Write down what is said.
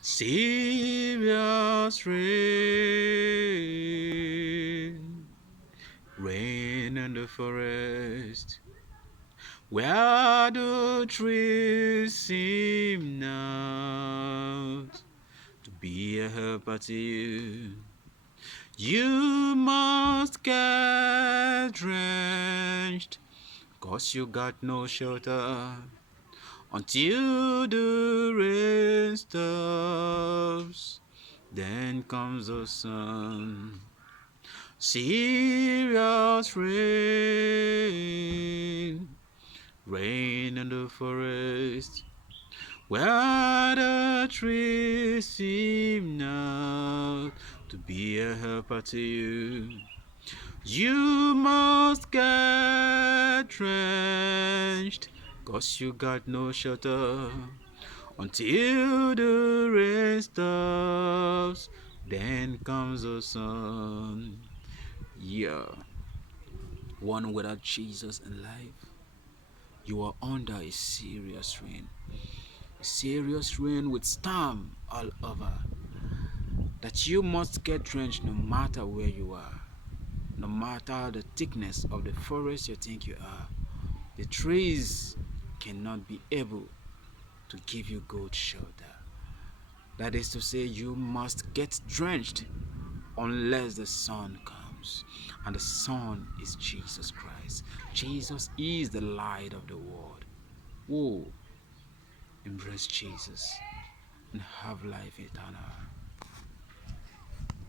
Serious rain, rain in the forest, where the trees seem not to be a helper to you. You must get drenched, 'cause you got no shelter until the rain stops. Then comes the sun. Serious rain, rain in the forest, where the trees seem not to be a helper to you. You must get drenched, 'cause you got no shelter until the rain stops. Then comes the sun. Yeah, one without Jesus in life, you are under a serious rain. A serious rain with storm all over. That you must get drenched no matter where you are. No matter the thickness of the forest you think you are. The trees cannot be able to give you good shelter. That is to say, you must get drenched unless the sun comes. And the sun is Jesus Christ. Jesus is the light of the world. Oh, embrace Jesus and have life eternal.